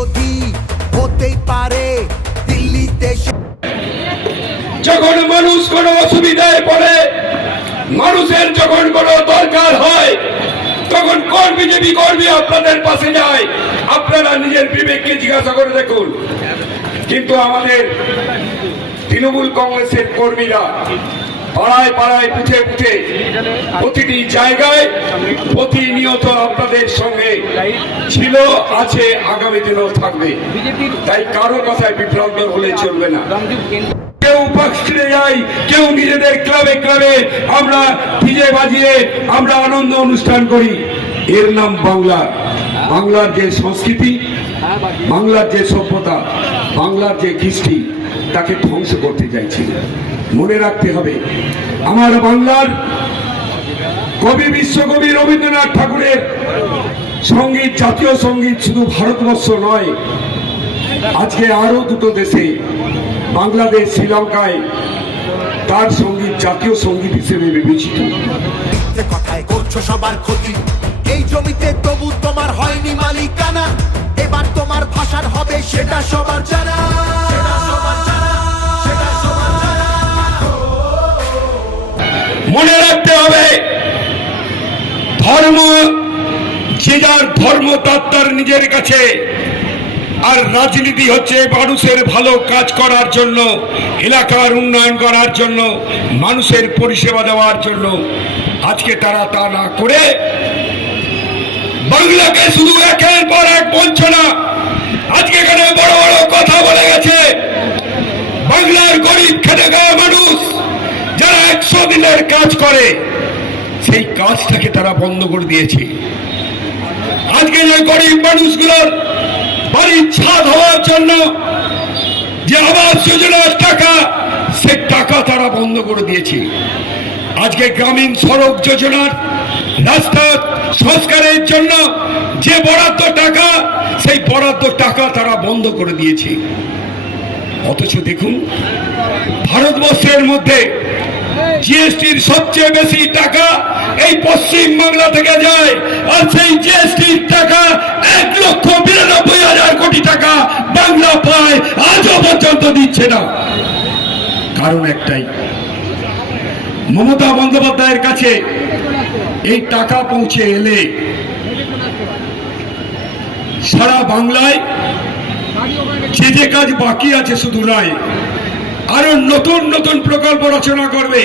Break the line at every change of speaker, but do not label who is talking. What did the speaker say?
বিরোধী হতেই পারে দিল্লিতে যখন মানুষ কোন অসুবিধায় পড়ে, মানুষের যখন কোন দরকার হয়, তখন কোন বিজেপি কর্মী আপনাদের পাশে যায়? আপনারা নিজের বিবেককে জিজ্ঞাসা করে দেখুন। কিন্তু আমাদের তৃণমূল কংগ্রেসের কর্মীরা পাড়ায় পাড়ায় পুঁথে পুঁথে প্রতিটি জায়গায় প্রতিনিয়ত আপনাদের সঙ্গে ছিল আছে আগামী দিনেও থাকবে। তাই কারও কথায় বিভ্রান্ত হলে চলবে না। কেউ পার্কস্ট্রিটে যাই কেউ নিজেদের ক্লাবে ক্লাবে আমরা ডিজে বাজিয়ে আমরা আনন্দ অনুষ্ঠান করি। এর নাম বাংলা। বাংলার যে সংস্কৃতি বাংলার যে সভ্যতা বাংলার যে কৃষ্টি তাকে ধ্বংস করতে চাইছি। মনে রাখতে হবে আমার বাংলার কবি বিশ্বকবি রবীন্দ্রনাথ ঠাকুরের সংগীত, জাতীয় সংগীত শুধু ভারতবর্ষ নয়, আজকে আরও দুটো দেশে, বাংলাদেশ, শ্রীলঙ্কায় তার সংগীত, জাতীয় সংগীত হিসেবে বিবেচিত।
কথায় করছ সবার ক্ষতি, এই জমিতে তবু তোমার হয়নি মালিকানা, এবার তোমার ভাষার হবে সেটা সবার জানা।
যে যার ধর্ম তার তার নিজের কাছে। আর রাজনীতি হচ্ছে মানুষের ভালো কাজ করার জন্য, এলাকার উন্নয়ন করার জন্য, মানুষের পরিষেবা দেওয়ার জন্য। আজকে তারা তা না করে বাংলাকে শুধু একের পর এক বলছে না। আজকে এখানে বড় বড় কথা বলে গেছে। বাংলার গরিব খেটে খাওয়া মানুষ যারা একশো দিনের কাজ করে, সেই কাজটাকে তারা বন্ধ করে দিয়েছে। আজকে যে গরিব মানুষগুলোর বাড়ির ছাদ হওয়ার জন্য যে আবাস যোজনার টাকা সে টাকা তারা বন্ধ করে দিয়েছে। আজকে গ্রামীণ সড়ক যোজনার রাস্তা সংস্কারের জন্য যে বরাদ্দ টাকা, সেই বরাদ্দ টাকা তারা বন্ধ করে দিয়েছে। অথচ দেখুন, ভারতবর্ষের মধ্যে জিএসটির সবচেয়ে বেশি টাকা এই পশ্চিম বাংলা থেকে যায়। আর সেই জিএসটির টাকা এক লক্ষ বিরানব্বই হাজার কোটি টাকা বাংলা পায়, আজও পর্যন্ত দিচ্ছে না। কারণ একটাই, মমতা বন্দ্যোপাধ্যায়ের কাছে এই টাকা পৌঁছে এলে সারা বাংলায় যে যে কাজ বাকি আছে শুধু নয় আরও নতুন নতুন প্রকল্প রচনা করবে।